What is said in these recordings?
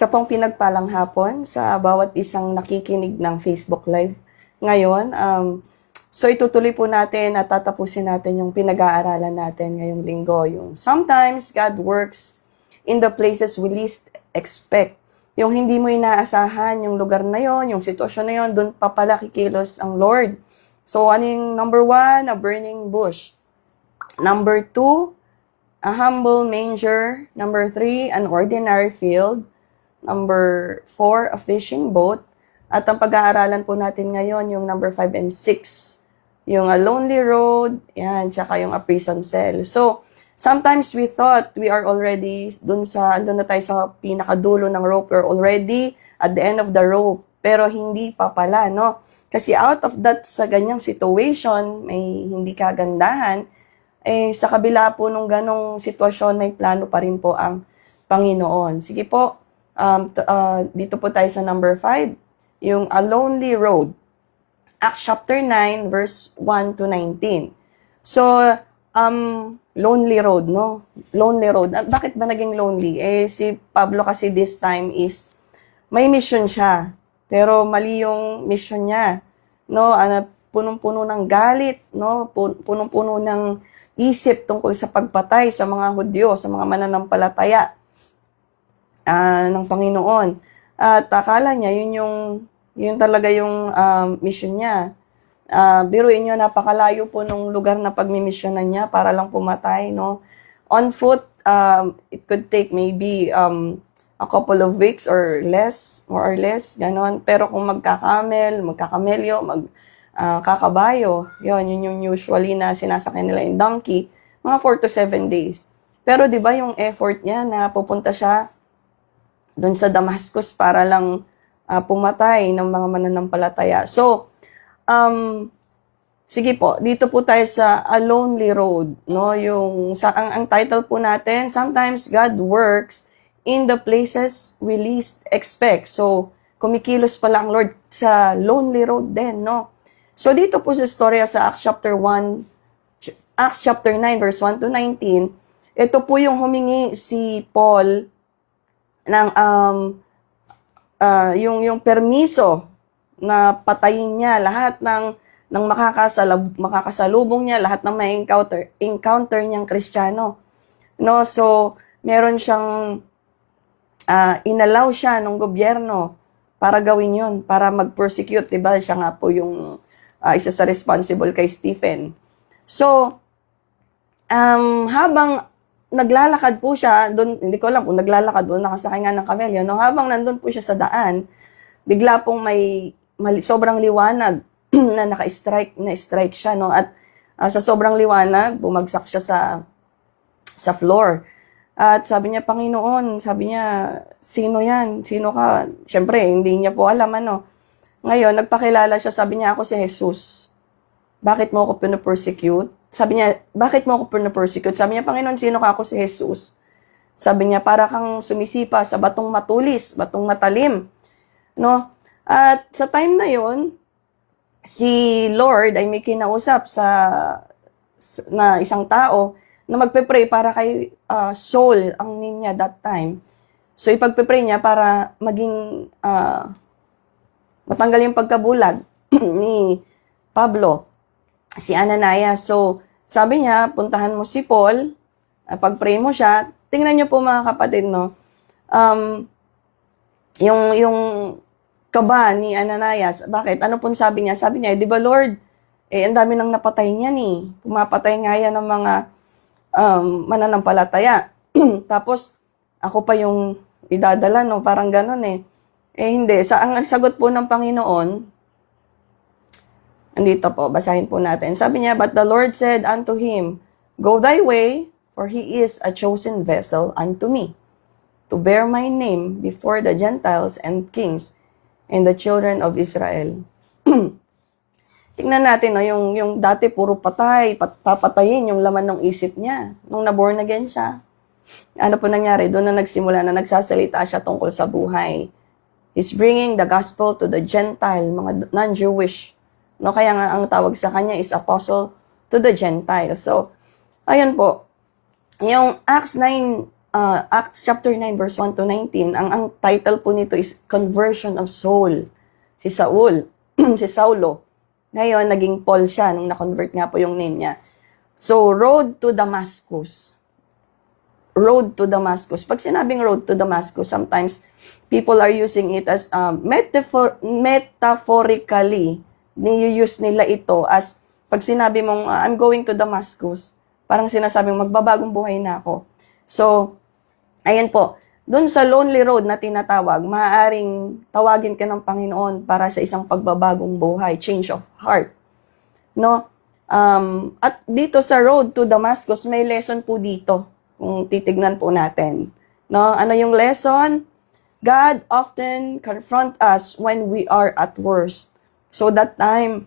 Isa pong pinagpalang hapon sa bawat isang nakikinig ng Facebook Live ngayon. So itutuloy po natin at tatapusin natin yung pinag-aaralan natin ngayong linggo. Yung sometimes God works in the places we least expect. Yung hindi mo inaasahan, yung lugar na yon, yung sitwasyon na yon, doon pa pala kikilos ang Lord. So ano yung number 1? A burning bush. Number 2, a humble manger. Number 3, an ordinary field. Number 4, a fishing boat. At ang pag-aaralan po natin ngayon, yung number 5 and 6. Yung a lonely road, yan, tsaka yung a prison cell. So, sometimes we thought we are already andun na tayo sa pinakadulo ng rope. We're already at the end of the rope. Pero hindi pa pala, no? Kasi out of that, sa ganyang situation, may hindi kagandahan, sa kabila po nung ganong sitwasyon, may plano pa rin po ang Panginoon. Sige po, dito po tayo sa number 5, yung a lonely road. Acts chapter 9, verse 1 to 19. So, lonely road, no? Lonely road. Bakit ba naging lonely? Si Pablo kasi this time is, may mission siya, pero mali yung mission niya, no? Punong-puno ng galit, no? Punong-puno ng isip tungkol sa pagpatay sa mga Hudyo, sa mga mananampalataya ng Panginoon. At akala niya, yun talaga yung mission niya. Biruin nyo, napakalayo po nung lugar na pagmimisyonan niya para lang pumatay, no? On foot, it could take maybe a couple of weeks or less, more or less, ganon. Pero kung magkakamelyo, kakabayo, yun yung usually na sinasakyan nila yung donkey, mga 4 to 7 days. Pero di ba yung effort niya na pupunta siya doon sa Damascus para lang pumatay ng mga mananampalataya. So, sige po, dito po tayo sa A Lonely Road, no? Ang title po natin, Sometimes God Works in the Places We Least Expect. So, kumikilos pala ang Lord sa lonely road din, no? So, dito po sa storya sa Acts chapter 9, verse 1 to 19, ito po yung humingi si Paul ng yung permiso na patayin niya lahat ng makakasalubong niya, lahat ng may encounter niyang Kristiyano. No, so meron siyang inallow siya ng gobyerno para gawin 'yon, para mag-persecute, 'di ba? Siya nga po yung isa sa responsible kay Stephen. So habang naglalakad po siya, doon, hindi ko alam kung naglalakad doon, nakasakay nga ng kamelyo, no? Habang nandun po siya sa daan, bigla pong sobrang liwanag na na-strike siya, no? At sa sobrang liwanag, bumagsak siya sa floor. At sabi niya, Panginoon, sabi niya, sino yan? Sino ka? Siyempre, hindi niya po alam, ano. Ngayon, nagpakilala siya, sabi niya, ako si Jesus. Bakit mo ako pinapersecute? Sabi niya, bakit mo ako pinapersecute? Sabi niya, Panginoon, sino ka? Ako si Jesus. Sabi niya, para kang sumisipa sa batong matulis, batong matalim. No? At sa time na yon, si Lord ay may kinausap na isang tao na magpe-pray para kay Saul, ang name niya that time. So ipagpe-pray niya para maging matanggal yung pagkabulag ni Pablo, si Ananias. So sabi niya, puntahan mo si Paul, pag-pray mo siya. Tingnan niyo po mga kapatid, no? Yung kaba ni Ananias, bakit? Ano pong sabi niya? Sabi niya, di ba Lord, ang dami nang napatay niya ni. Pumapatay nga yan ng mga mananampalataya. Tapos, ako pa yung idadala, no? Parang ganun eh. Hindi. Ang sagot po ng Panginoon, andito po, basahin po natin. Sabi niya, but the Lord said unto him, go thy way, for he is a chosen vessel unto me, to bear my name before the Gentiles and kings, and the children of Israel. Tingnan natin, no, yung dati puro patay, papatayin yung laman ng isip niya. Nung na-born again siya, ano po nangyari? Doon na nagsimula na nagsasalita siya tungkol sa buhay. He's bringing the gospel to the Gentile, mga non-Jewish. No, kaya nga ang tawag sa kanya is apostle to the Gentile. So, ayun po. Yung Acts 9, Acts chapter 9 verse 1 to 19, ang title po nito is Conversion of Saul. Si Saul, si Saulo. Ngayon, naging Paul siya nung na-convert nga po yung name niya. So, road to Damascus. Road to Damascus. Pag sinabing road to Damascus, sometimes people are using it as metaphorically. Ni-use nila ito as pag sinabi mong I'm going to Damascus, parang sinasabing magbabagong buhay na ako. So, ayan po. Doon sa lonely road na tinatawag, maaaring tawagin ka ng Panginoon para sa isang pagbabagong buhay, change of heart. No? At dito sa road to Damascus, may lesson po dito. Kung titignan po natin. No? Ano yung lesson? God often confront us when we are at worst. So that time,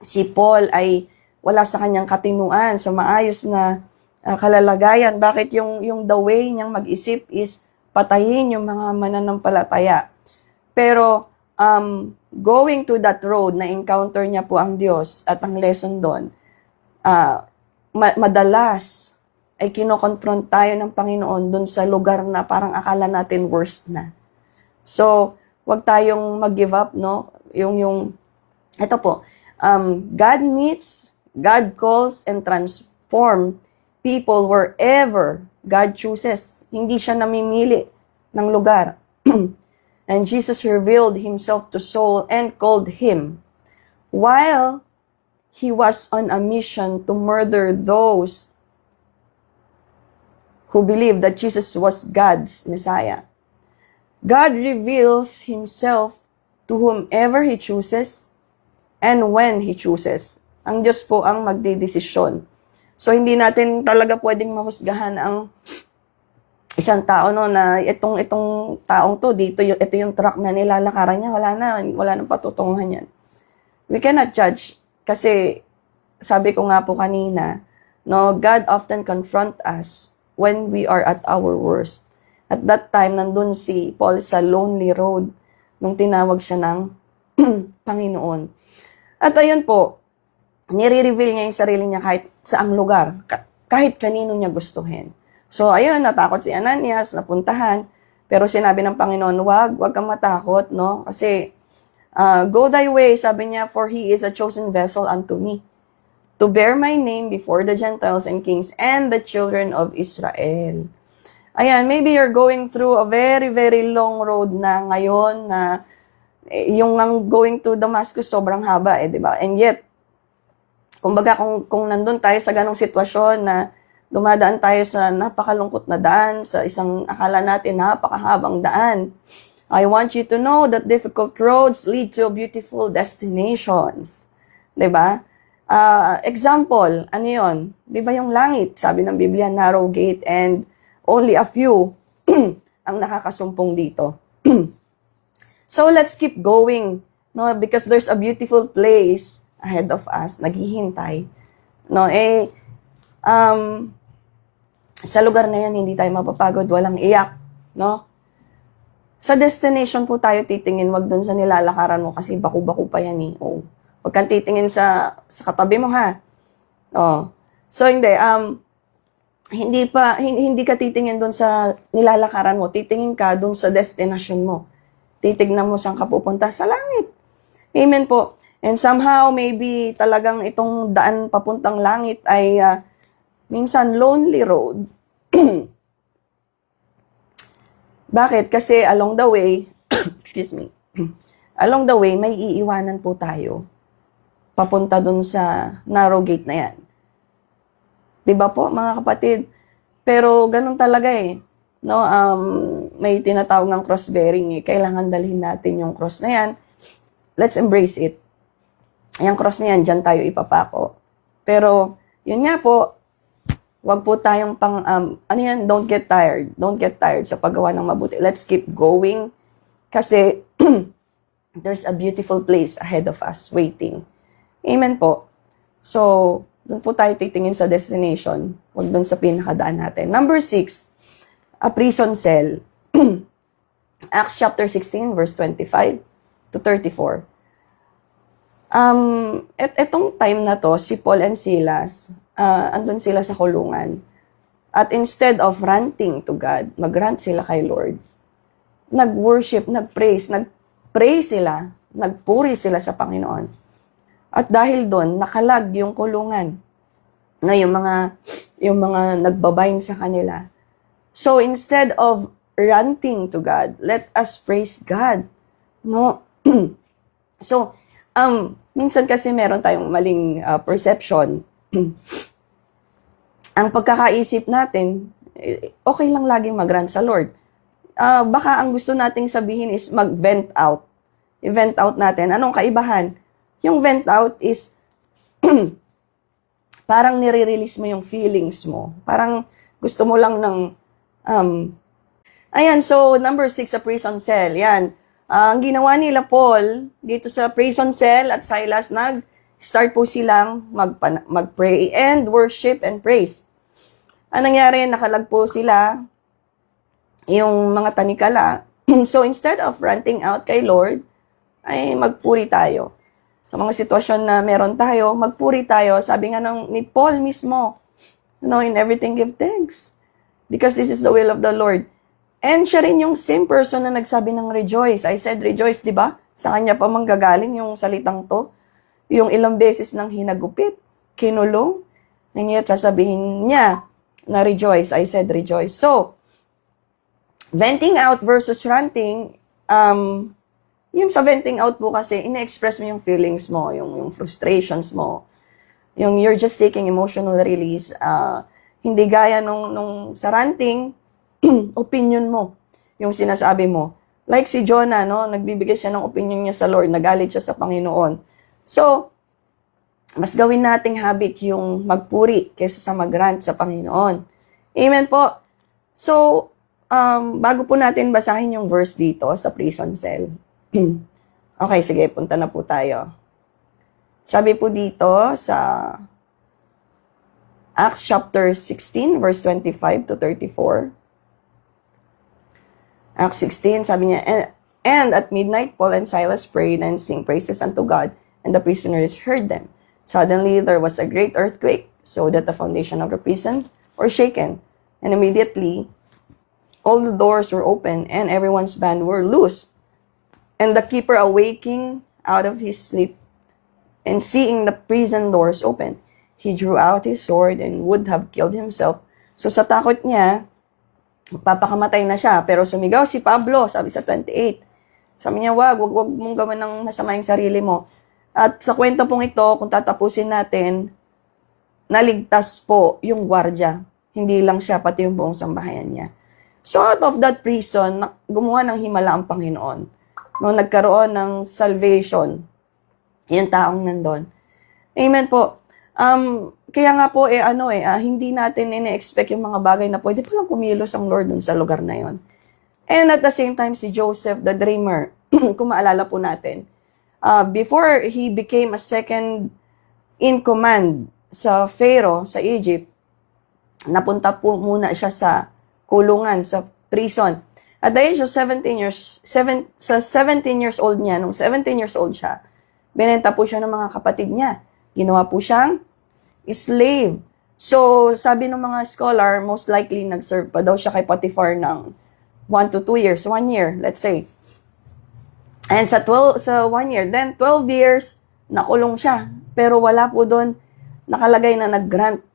si Paul ay wala sa kanyang katinuan, sa maayos na kalalagayan. Bakit yung the way niyang mag-isip is patayin yung mga mananampalataya. Pero going to that road, na-encounter niya po ang Diyos at ang lesson doon, madalas ay kinoconfront tayo ng Panginoon doon sa lugar na parang akala natin worst na. So, wag tayong mag-give up, no? Ito po, God meets, God calls, and transform people wherever God chooses. Hindi siya namimili ng lugar. And Jesus revealed himself to Saul and called him while he was on a mission to murder those who believed that Jesus was God's Messiah. God reveals himself to whomever he chooses and when he chooses. Ang Diyos po ang magdedesisyon. So, hindi natin talaga pwedeng mahusgahan ang isang tao, no, na itong taong to, ito yung truck na nilalakaran niya, wala nang patutunguhan yan. We cannot judge kasi sabi ko nga po kanina, no, God often confront us when we are at our worst. At that time, nandun si Paul sa lonely road nung tinawag siya ng Panginoon. At ayun po, nire-reveal niya yung sarili niya kahit saang lugar, kahit kanino niya gustuhin. So, ayun, natakot si Ananias, napuntahan. Pero sinabi ng Panginoon, wag kang matakot, no? Kasi, go thy way, sabi niya, for he is a chosen vessel unto me, to bear my name before the Gentiles and kings and the children of Israel. Ayan, maybe you're going through a very, very long road na ngayon na yung going to Damascus sobrang haba, di ba? And yet, kumbaga kung nandun tayo sa ganong sitwasyon na dumadaan tayo sa napakalungkot na daan, sa isang akala natin napakahabang daan, I want you to know that difficult roads lead to beautiful destinations. Diba? Example, ano yun? Diba yung langit? Sabi ng Biblia, narrow gate and only a few ang nakakasumpong dito. So let's keep going, no? Because there's a beautiful place ahead of us, naghihintay. No, sa lugar na yan, hindi tayo mapapagod, walang iyak, no? Sa destination po tayo titingin, wag dun sa nilalakaran mo kasi baku-baku pa yan eh. Oh. Wag kang titingin sa katabi mo ha. Oh. So hindi ka titingin dun sa nilalakaran mo, titingin ka dun sa destination mo. Titignan mo saan ka pupunta, sa langit. Amen po. And somehow, maybe talagang itong daan papuntang langit ay minsan lonely road. Bakit? Kasi along the way, excuse me, along the way, may iiwanan po tayo papunta dun sa narrow gate na yan. Diba po, mga kapatid? Pero ganun talaga eh. No, may tinatawag ng cross-bearing eh. Kailangan dalhin natin yung cross na yan. Let's embrace it. Yung cross na yan, dyan tayo ipapako. Pero, yun nga po, wag po tayong don't get tired. Don't get tired sa paggawa ng mabuti. Let's keep going. Kasi, there's a beautiful place ahead of us waiting. Amen po. So, doon po tayo titingin sa destination. Wag doon sa pinakadaan natin. Number 6, a prison cell. Acts chapter 16, verse 25 to 34. Etong time na to, si Paul and Silas, andun sila sa kulungan. At instead of ranting to God, mag-rant sila kay Lord. Nag-worship, nag-pray sila, nagpuri sila sa Panginoon. At dahil doon, nakalag yung kulungan na yung mga nagbabind sa kanila. So instead of ranting to God, let us praise God. No? So, minsan kasi meron tayong maling perception. Ang pagkakaisip natin, okay lang laging mag-rant sa Lord. Baka ang gusto nating sabihin is mag-vent out. I-vent out natin. Anong kaibahan? Yung vent out is parang nire-release mo yung feelings mo. Parang gusto mo lang ng ayan, so number 6 sa prison cell. Yan. Ang ginawa nila Paul dito sa prison cell at Silas, nag-start po silang mag-pray and worship and praise. Ang nangyari, nakalagpo sila yung mga tanikala. So instead of ranting out kay Lord, ay magpuri tayo. Sa mga sitwasyon na meron tayo, magpuri tayo. Sabi nga ni Paul mismo, in everything give thanks. Because this is the will of the Lord. And siya rin yung same person na nagsabi ng rejoice. I said rejoice, di ba? Sa kanya pa manggagaling yung salitang to. Yung ilang beses nang hinagupit, kinulong, and yet sasabihin niya na rejoice. I said rejoice. So, venting out versus ranting, yung sa venting out po kasi, ina-express mo yung feelings mo, yung frustrations mo, yung you're just seeking emotional release. Hindi gaya nung sa ranting, opinion mo, yung sinasabi mo. Like si Jonah, nagbibigay siya ng opinion niya sa Lord, nagalit siya sa Panginoon. So, mas gawin nating habit yung magpuri kaysa sa magrant sa Panginoon. Amen po. So, bago po natin basahin yung verse dito sa prison cell. Okay, sige, punta na po tayo. Sabi po dito sa Acts chapter 16, verse 25 to 34. Acts 16, sabi niya, and at midnight, Paul and Silas prayed and sing praises unto God, and the prisoners heard them. Suddenly, there was a great earthquake, so that the foundation of the prison were shaken. And immediately, all the doors were open, and everyone's band were loosed. And the keeper awaking out of his sleep, and seeing the prison doors open, he drew out his sword and would have killed himself. So sa takot niya, papakamatay na siya. Pero sumigaw si Pablo, sabi sa 28. Sabi niya, wag mong gawin ng masama yung sarili mo. At sa kwento pong ito, kung tatapusin natin, naligtas po yung gwardya. Hindi lang siya, pati yung buong sambahayan niya. So out of that prison, gumawa ng himala ang Panginoon. Nagkaroon ng salvation, yung taong nandun. Amen po. Kaya nga po, hindi natin ine-expect yung mga bagay na pwede palang kumilos ang Lord dun sa lugar na yon. And at the same time, si Joseph, the dreamer, kung maalala po natin, before he became a second in command sa Pharaoh, sa Egypt, napunta po muna siya sa kulungan, sa prison. At the age of 17 years old niya, nung 17 years old siya, binenta po siya ng mga kapatid niya. Ginawa po siyang slave. So, sabi ng mga scholar, most likely nag-serve pa daw siya kay Potiphar ng 1 to 2 years, 1 year, let's say. And sa 1 year, then 12 years, nakulong siya. Pero wala po doon nakalagay na nag-grant,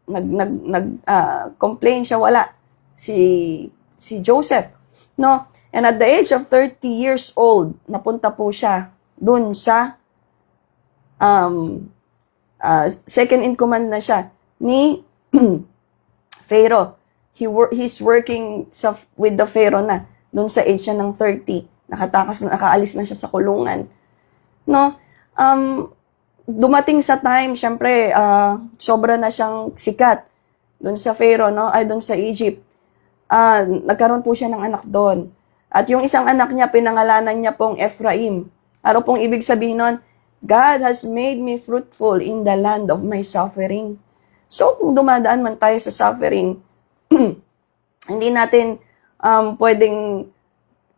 complain siya, wala. Si Joseph, no? And at the age of 30 years old, napunta po siya doon sa second in command na siya ni Pharaoh. He's working with the Pharaoh na. Doon sa age siya ng 30. Nakaalis na siya sa kulungan. No? Dumating sa time, syempre, sobra na siyang sikat. Doon sa Pharaoh, no? Ay, doon sa Egypt. Nagkaroon po siya ng anak doon. At yung isang anak niya, pinangalanan niya pong Ephraim. Ano pong ibig sabihin nun? God has made me fruitful in the land of my suffering. So, kung dumadaan man tayo sa suffering, hindi natin pwedeng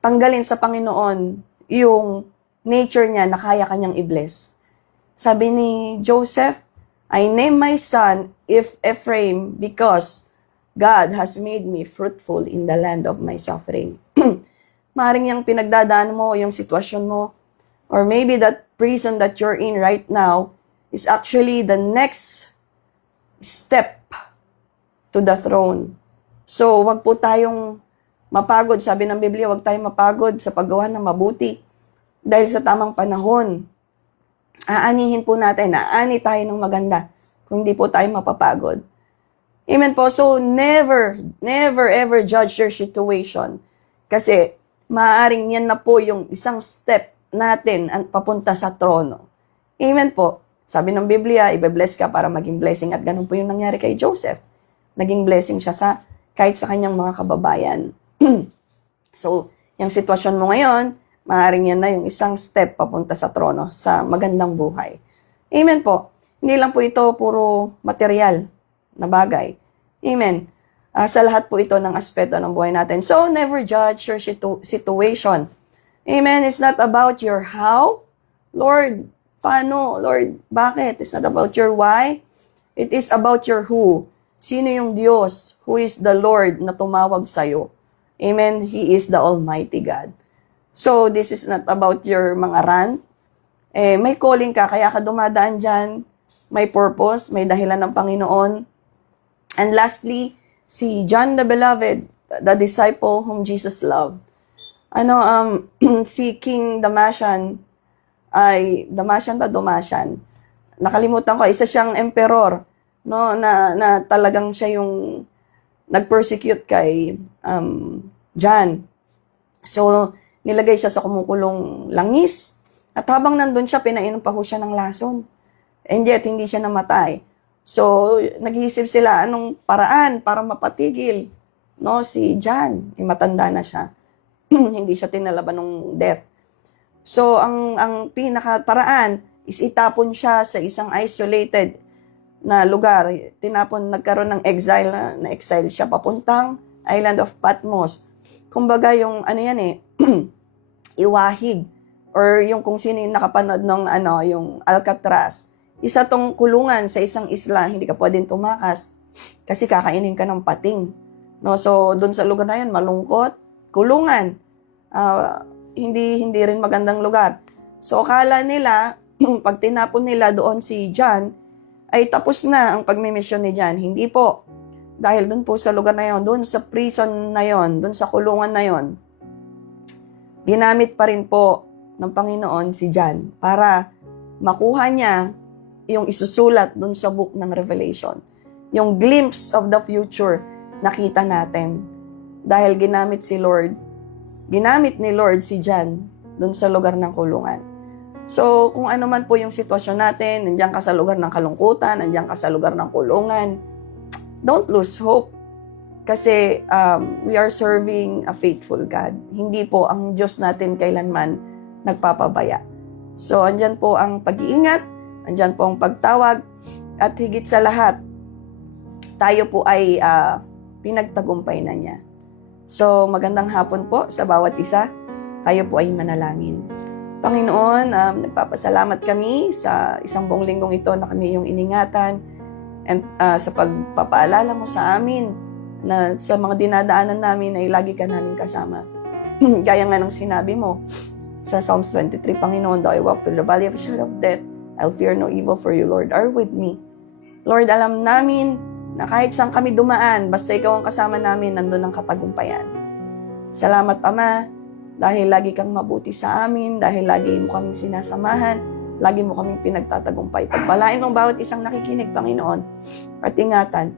tanggalin sa Panginoon yung nature niya na kaya kanyang i-bless. Sabi ni Joseph, I name my son Ephraim because God has made me fruitful in the land of my suffering. Maaaring yung pinagdadaan mo, yung sitwasyon mo, or maybe that prison that you're in right now is actually the next step to the throne. So, wag po tayong mapagod. Sabi ng Biblia, wag tayong mapagod sa paggawa ng mabuti. Dahil sa tamang panahon, aanihin po natin, aani tayo ng maganda kung hindi po tayo mapapagod. Amen po. So, never ever judge your situation. Kasi, maaaring yan na po yung isang step natin papunta sa trono. Amen po. Sabi ng Biblia, ibe-bless ka para maging blessing. At ganun po yung nangyari kay Joseph. Naging blessing siya kahit sa kanyang mga kababayan. So, yung sitwasyon mo ngayon, maaaring yan na yung isang step papunta sa trono, sa magandang buhay. Amen po. Hindi lang po ito puro material na bagay. Amen. Sa lahat po ito ng aspeto ng buhay natin. So, never judge your situation. Amen. It's not about your how. Lord, paano? Lord, bakit? It's not about your why. It is about your who. Sino yung Diyos? Who is the Lord na tumawag sa'yo? Amen. He is the Almighty God. So, this is not about your mga rant. May calling ka, kaya ka dumadaan dyan. May purpose, may dahilan ng Panginoon. And lastly, si John the Beloved, the disciple whom Jesus loved. Si King Domitian, nakalimutan ko, isa siyang emperor, no, na talagang siya yung nag-persecute kay John. So, nilagay siya sa kumukulong langis. At habang nandun siya, pinainom pa ho siya ng lason. And yet, hindi siya namatay. So, nag-iisip sila anong paraan para mapatigil, no, si John. Matanda na siya. Hindi siya tinalaban ng death. So, ang pinaka-paraan is itapon siya sa isang isolated na lugar. Nagkaroon ng exile, na exile siya papuntang island of Patmos. Kumbaga yung iwahig, or yung kung sino yung nakapanood ng yung Alcatraz. Isa tong kulungan sa isang isla, hindi ka pwedeng tumakas kasi kakainin ka ng pating. No, so doon sa lugar na 'yon, malungkot, kulungan. Hindi rin magandang lugar. So akala nila pag tinapon nila doon si John ay tapos na ang pagmimisyon ni John. Hindi po. Dahil doon po sa lugar na 'yon, doon sa prison na 'yon, doon sa kulungan na 'yon, ginamit pa rin po ng Panginoon si John para makuha niya yung isusulat dun sa book ng Revelation. Yung glimpse of the future, nakita natin. Dahil ginamit ni Lord si John dun sa lugar ng kulungan. So, kung ano man po yung sitwasyon natin, nandiyan ka sa lugar ng kalungkutan, nandiyan ka sa lugar ng kulungan, don't lose hope. Kasi we are serving a faithful God. Hindi po ang Diyos natin kailanman nagpapabaya. So, andyan po ang pag-iingat, andyan po ang pagtawag, at higit sa lahat, tayo po ay pinagtagumpay na niya. So, magandang hapon po sa bawat isa. Tayo po ay manalangin. Panginoon, nagpapasalamat kami sa isang buong linggong ito na kami yung iningatan, and sa pagpapaalala mo sa amin na sa mga dinadaanan namin ay lagi ka namin kasama. Gaya nga ng sinabi mo sa Psalms 23, Panginoon, though I walk through the valley of the shadow of death, I'll fear no evil, for you, Lord, are with me. Lord, alam namin na kahit saan kami dumaan, basta ikaw ang kasama namin, nandun ang katagumpayan. Salamat, Ama, dahil lagi kang mabuti sa amin, dahil lagi mo kaming sinasamahan, lagi mo kaming pinagtatagumpay. Pagpalain mong bawat isang nakikinig, Panginoon, at ingatan.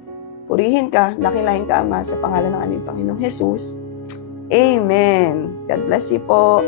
Purihin ka, dakilain ka, Ama, sa pangalan ng aming Panginoong Jesus. Amen. God bless you po.